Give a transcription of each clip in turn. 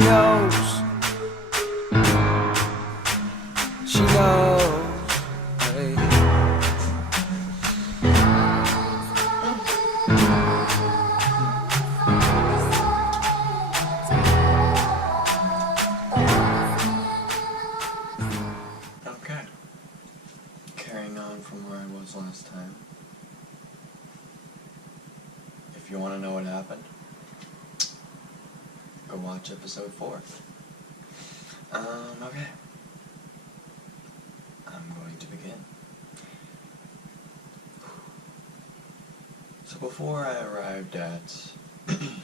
knows. She knows. Hey. Okay. Carrying on from where I was last time. If you want to know what happened, go watch episode 4. Okay. I'm going to begin. So before I arrived at... I'm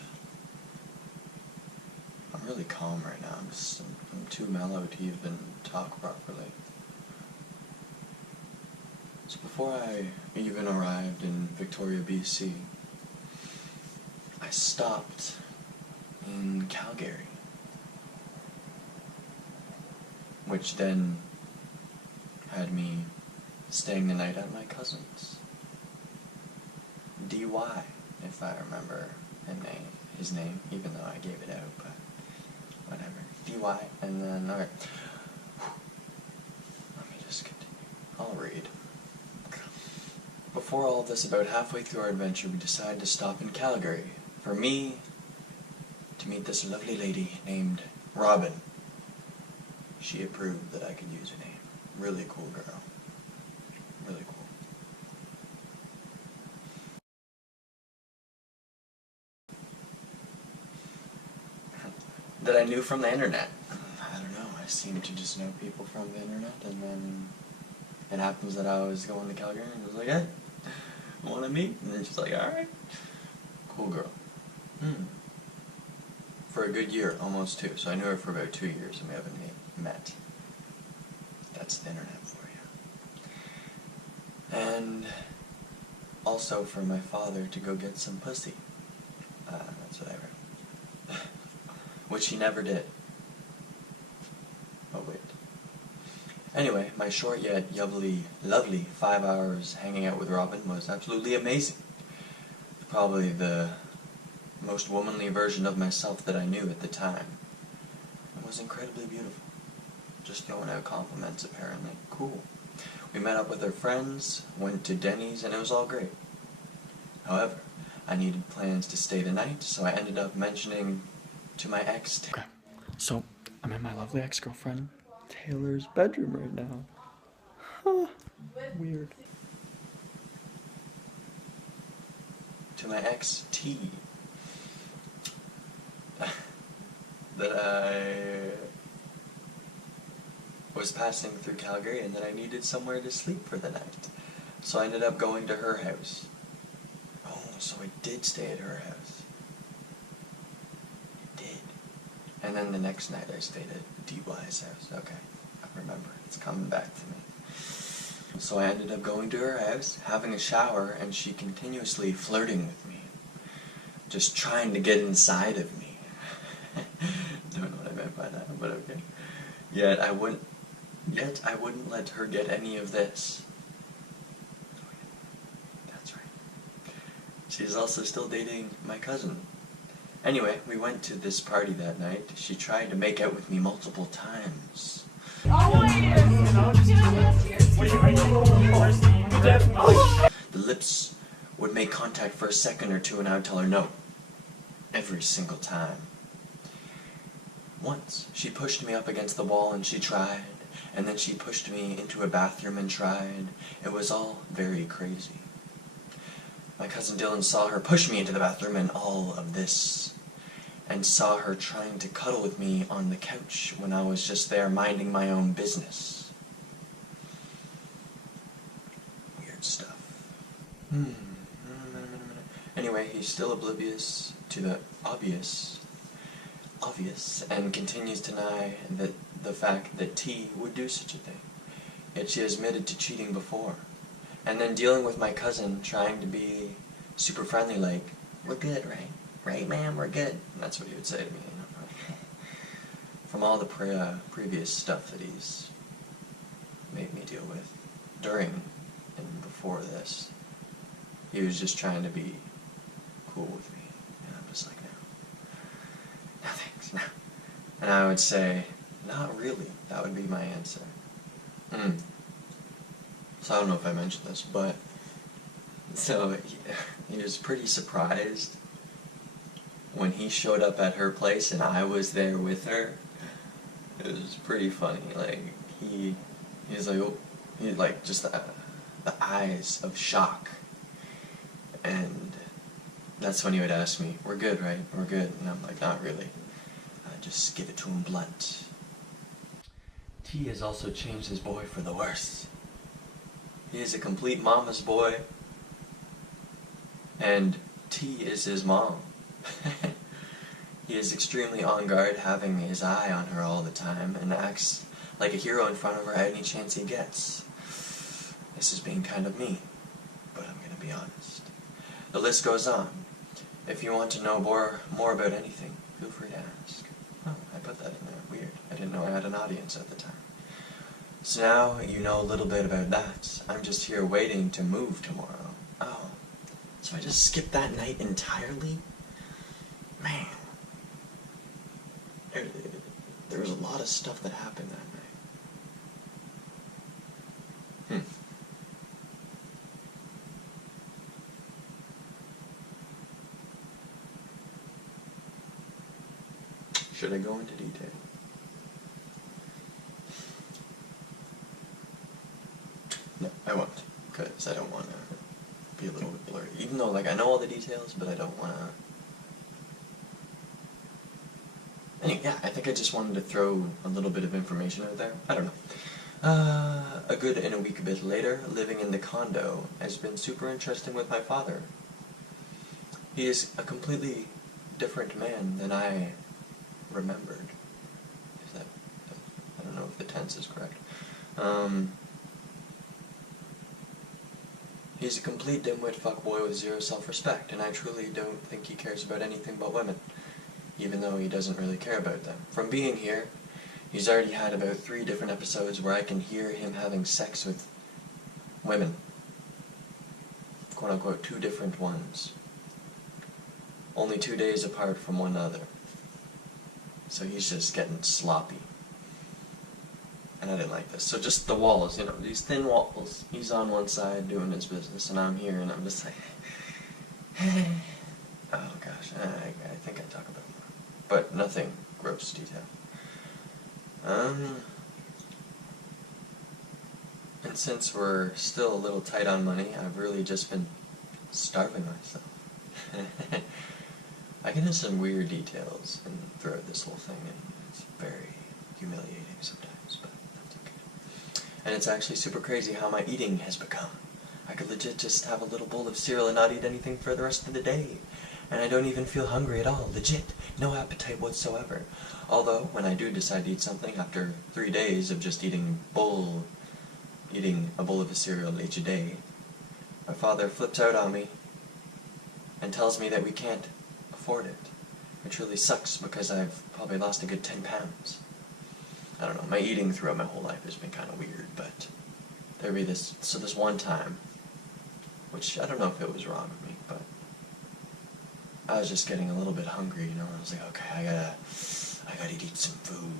really calm right now. I'm too mellow to even talk properly. So before I even arrived in Victoria, BC, I stopped in Calgary, which then had me staying the night at my cousin's. DY, if I remember his name, even though I gave it out, but whatever. DY, and then, okay. Let me just continue. I'll read. Before all this, about halfway through our adventure, we decided to stop in Calgary. For me, to meet this lovely lady named Robin. She approved that I could use her name. Really cool girl. Really cool. That I knew from the internet. I don't know, I seem to just know people from the internet, and then it happens that I was going to Calgary and I was like, hey, wanna meet? And then she's like, alright. Cool girl. For a good year, almost 2. So I knew her for about 2 years and we haven't met. That's the internet for you. And also for my father to go get some pussy. That's what I read. Which he never did. Oh wait. Anyway, my short yet lovely 5 hours hanging out with Robin was absolutely amazing. Probably the most womanly version of myself that I knew at the time. It was incredibly beautiful. Just throwing out compliments, apparently. Cool. We met up with our friends, went to Denny's, and it was all great. However, I needed plans to stay the night, so I ended up mentioning to my ex... Okay, so I'm in my lovely ex-girlfriend Taylor's bedroom right now. Huh. Weird. To my ex, T. That I was passing through Calgary and that I needed somewhere to sleep for the night. So I ended up going to her house. Oh, so I did stay at her house. I did. And then the next night I stayed at DY's house. Okay, I remember. It's coming back to me. So I ended up going to her house, having a shower, and she continuously flirting with me. Just trying to get inside of me. Don't know what I meant by that, but okay. Yet I wouldn't let her get any of this. That's right. She's also still dating my cousin. Anyway, we went to this party that night. She tried to make out with me multiple times. The lips would make contact for a second or two and I would tell her no. Every single time. Once, she pushed me up against the wall and she tried, and then she pushed me into a bathroom and tried. It was all very crazy. My cousin Dylan saw her push me into the bathroom and all of this, and saw her trying to cuddle with me on the couch when I was just there minding my own business. Weird stuff. Anyway, he's still oblivious to the obvious, and continues to deny the fact that T would do such a thing. Yet she admitted to cheating before. And then dealing with my cousin, trying to be super friendly, like, we're good, right? Right, ma'am, we're good. And that's what he would say to me, you know. From all the previous stuff that he's made me deal with during and before this, he was just trying to be cool with me. And I'm just like, no. No thanks, no. And I would say, not really. That would be my answer. So I don't know if I mentioned this, but so he was pretty surprised when he showed up at her place and I was there with her. It was pretty funny. Like he's like, oh, he like just the eyes of shock, and that's when he would ask me, "We're good, right? We're good," and I'm like, "Not really. Just give it to him blunt." T has also changed his boy for the worse. He is a complete mama's boy, and T is his mom. He is extremely on guard, having his eye on her all the time, and acts like a hero in front of her any chance he gets. This is being kind of mean, but I'm gonna be honest. The list goes on. If you want to know more about anything, feel free to ask. Oh, I put that in there. Weird. I didn't know I had an audience at the time. So now you know a little bit about that. I'm just here waiting to move tomorrow. Oh, so I just skipped that night entirely? Man. There was a lot of stuff that happened that night. Should I go into detail? No, I won't, because I don't want to be a little bit blurry. Even though, like, I know all the details, but I don't want to... Anyway, yeah, I think I just wanted to throw a little bit of information out there. I don't know. A good and a week a bit later, living in the condo has been super interesting with my father. He is a completely different man than I remembered. Is that, I don't know if the tense is correct. He's a complete dimwit fuckboy with zero self-respect, and I truly don't think he cares about anything but women, even though he doesn't really care about them. From being here, he's already had about 3 different episodes where I can hear him having sex with women. Quote-unquote, 2 different ones. Only 2 days apart from one another. So he's just getting sloppy. And I didn't like this. So just the walls, you know, these thin walls. He's on one side doing his business, and I'm here, and I'm just like... Oh gosh, I think I talk about it more. But nothing gross detail. And since we're still a little tight on money, I've really just been starving myself. I get into some weird details throughout this whole thing, and it's very humiliating sometimes, but that's okay. And it's actually super crazy how my eating has become. I could legit just have a little bowl of cereal and not eat anything for the rest of the day. And I don't even feel hungry at all, legit. No appetite whatsoever. Although, when I do decide to eat something after 3 days of just eating a bowl of a cereal each day, my father flips out on me and tells me that we can't afford it. Which really sucks because I've probably lost a good 10 pounds. I don't know, my eating throughout my whole life has been kind of weird, but there'd be this one time, which I don't know if it was wrong of me, but I was just getting a little bit hungry, you know, and I was like, okay, I gotta eat some food.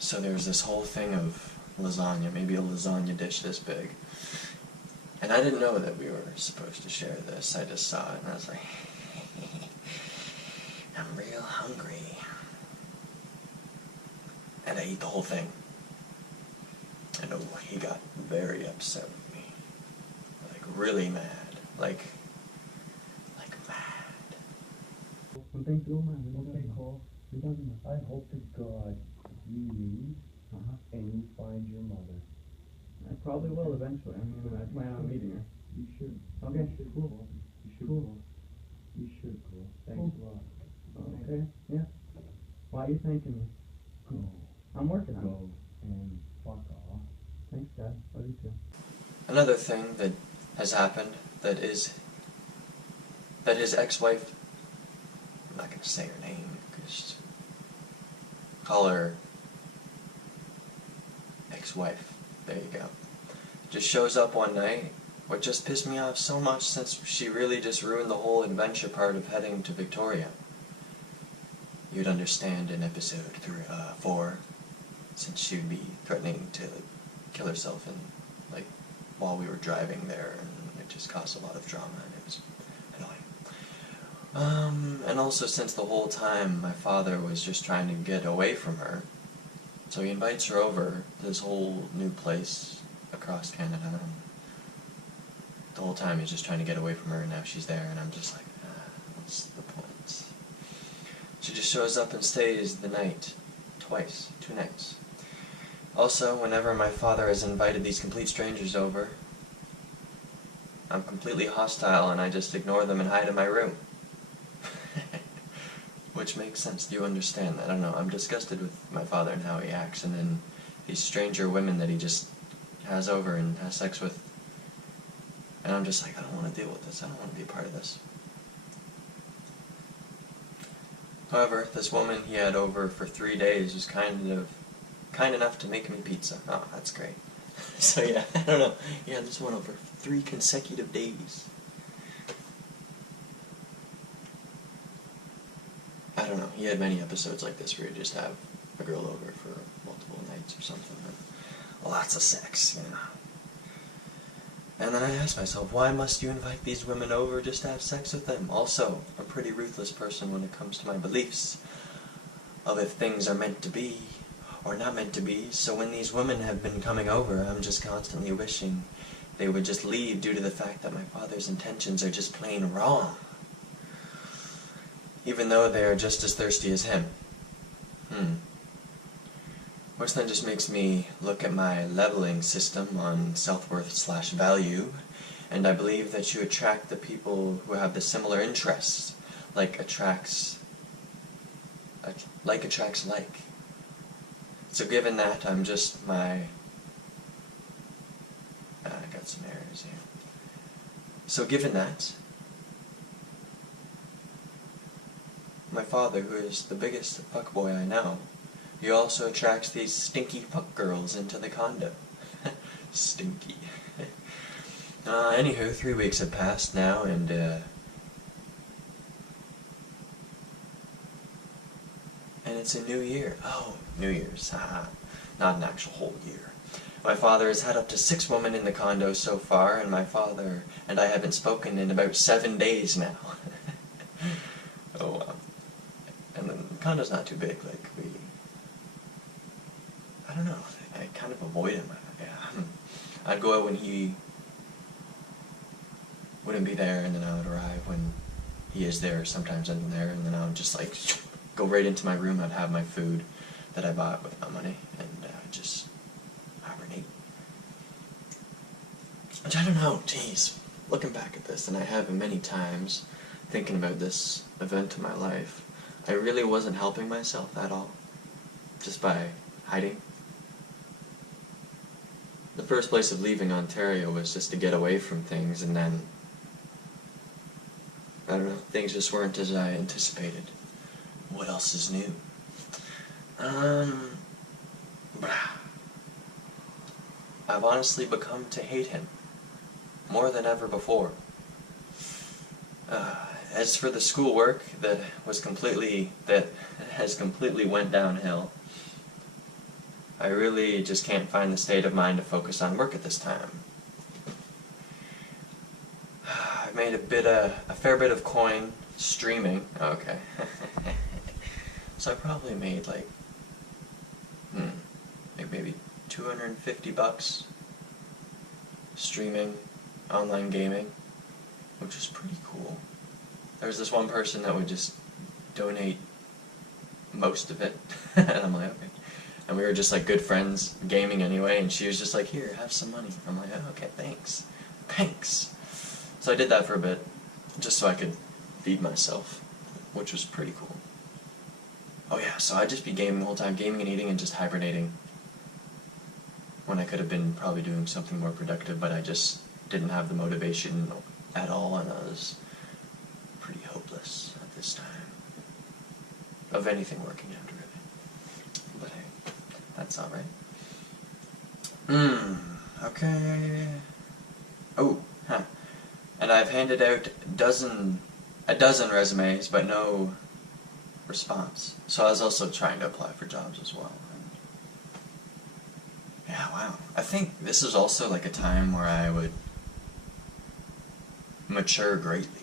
So there was this whole thing of lasagna, maybe a lasagna dish this big. And I didn't know that we were supposed to share this. I just saw it and I was like, I'm real hungry. And I eat the whole thing. And oh, he got very upset with me. Like really mad. Like mad. When things go mad, Okay, Cole. it doesn't matter. I hope to God you leave and you find your mother. I probably will eventually. I mean, I plan on meeting her. You should. Okay, You should, cool. Cole. You should, Cool. Cole. You should, Cole. Thanks Cool. a lot. Okay, yeah. Why are you thanking me? Go. I'm working on it. Go and fuck off. Thanks, Dad. Love you too. Another thing that has happened that his ex-wife, I'm not going to say her name, just call her ex-wife, there you go, just shows up one night, what just pissed me off so much since she really just ruined the whole adventure part of heading to Victoria. you'd understand in episode 4, since she would be threatening to kill herself while we were driving there, and it just caused a lot of drama, and it was annoying. And also since the whole time my father was just trying to get away from her, so he invites her over to this whole new place across Canada, and the whole time he's just trying to get away from her, and now she's there, and I'm just like, what's the point? She just shows up and stays the night, twice, 2 nights. Also, whenever my father has invited these complete strangers over, I'm completely hostile and I just ignore them and hide in my room. Which makes sense. Do you understand that? I don't know. I'm disgusted with my father and how he acts, and then these stranger women that he just has over and has sex with. And I'm just like, I don't want to deal with this. I don't want to be a part of this. However, this woman he had over for 3 days was kind enough to make me pizza. Oh, that's great. So yeah, I don't know. He had this one over 3 consecutive days. I don't know. He had many episodes like this where he'd just have a girl over for multiple nights or something. And lots of sex, you know. And then I asked myself, why must you invite these women over just to have sex with them? Also, I'm a pretty ruthless person when it comes to my beliefs of if things are meant to be or not meant to be. So when these women have been coming over, I'm just constantly wishing they would just leave due to the fact that my father's intentions are just plain wrong. Even though they are just as thirsty as him. Which then just makes me look at my leveling system on self-worth/value, and I believe that you attract the people who have the similar interests, like attracts like. So given that, I'm just I got some errors here. So given that, my father, who is the biggest fuckboy I know, he also attracts these stinky fuck girls into the condo. Stinky. Anywho, 3 weeks have passed now, and it's a new year. Oh, New Year's. Not an actual whole year. My father has had up to 6 women in the condo so far, and my father and I haven't spoken in about 7 days now. Oh, wow. And the condo's not too big, I don't know, I kind of avoid him. Yeah. I'd go out when he wouldn't be there, and then I would arrive when he is there. Sometimes I'm there, and then I would just go right into my room. I'd have my food that I bought with my money, and just hibernate. Which I don't know, jeez. Looking back at this, and I have many times thinking about this event in my life, I really wasn't helping myself at all, just by hiding. The first place of leaving Ontario was just to get away from things, and then, I don't know, things just weren't as I anticipated. What else is new? I've honestly become to hate him, more than ever before. As for the schoolwork that has completely went downhill, I really just can't find the state of mind to focus on work at this time. I've made a fair bit of coin streaming. Okay. So I probably made maybe $250 streaming online gaming, which is pretty cool. There was this one person that would just donate most of it, and I'm like, okay. And we were just good friends gaming anyway, and she was just like, here, have some money. I'm like, oh, okay, thanks. So I did that for a bit, just so I could feed myself, which was pretty cool. Oh yeah, so I'd just be gaming the whole time, gaming and eating and just hibernating, when I could have been probably doing something more productive, but I just didn't have the motivation at all, and I was pretty hopeless at this time of anything working out, really. But hey, that's alright. Okay. Oh, and I've handed out a dozen resumes, but no response. So I was also trying to apply for jobs as well. And yeah, wow. I think this is also like a time where I would mature greatly.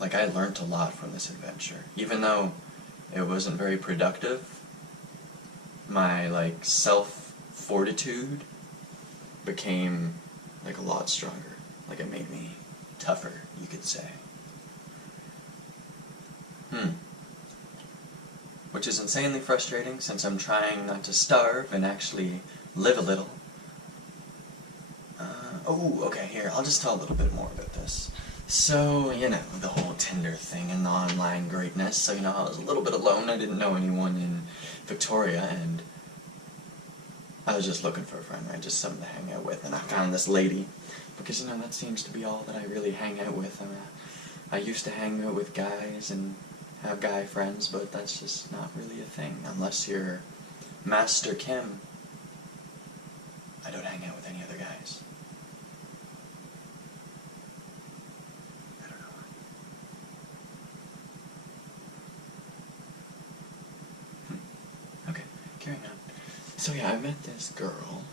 Like, I learned a lot from this adventure. Even though it wasn't very productive, my, like, self-fortitude became, like, a lot stronger. Like, it made me tougher, you could say. Which is insanely frustrating, since I'm trying not to starve and actually live a little. Oh, okay, here, I'll just tell a little bit more about this. So, you know, the whole Tinder thing and the online greatness. So, you know, I was a little bit alone. I didn't know anyone in Victoria, and I was just looking for a friend, right? Just someone to hang out with. And I found this lady, because, you know, that seems to be all that I really hang out with. I mean, I used to hang out with guys and have guy friends, but that's just not really a thing. Unless you're Master Kim, I don't hang out with any other guys. I don't know why. Okay, carrying on. So yeah, I met this girl.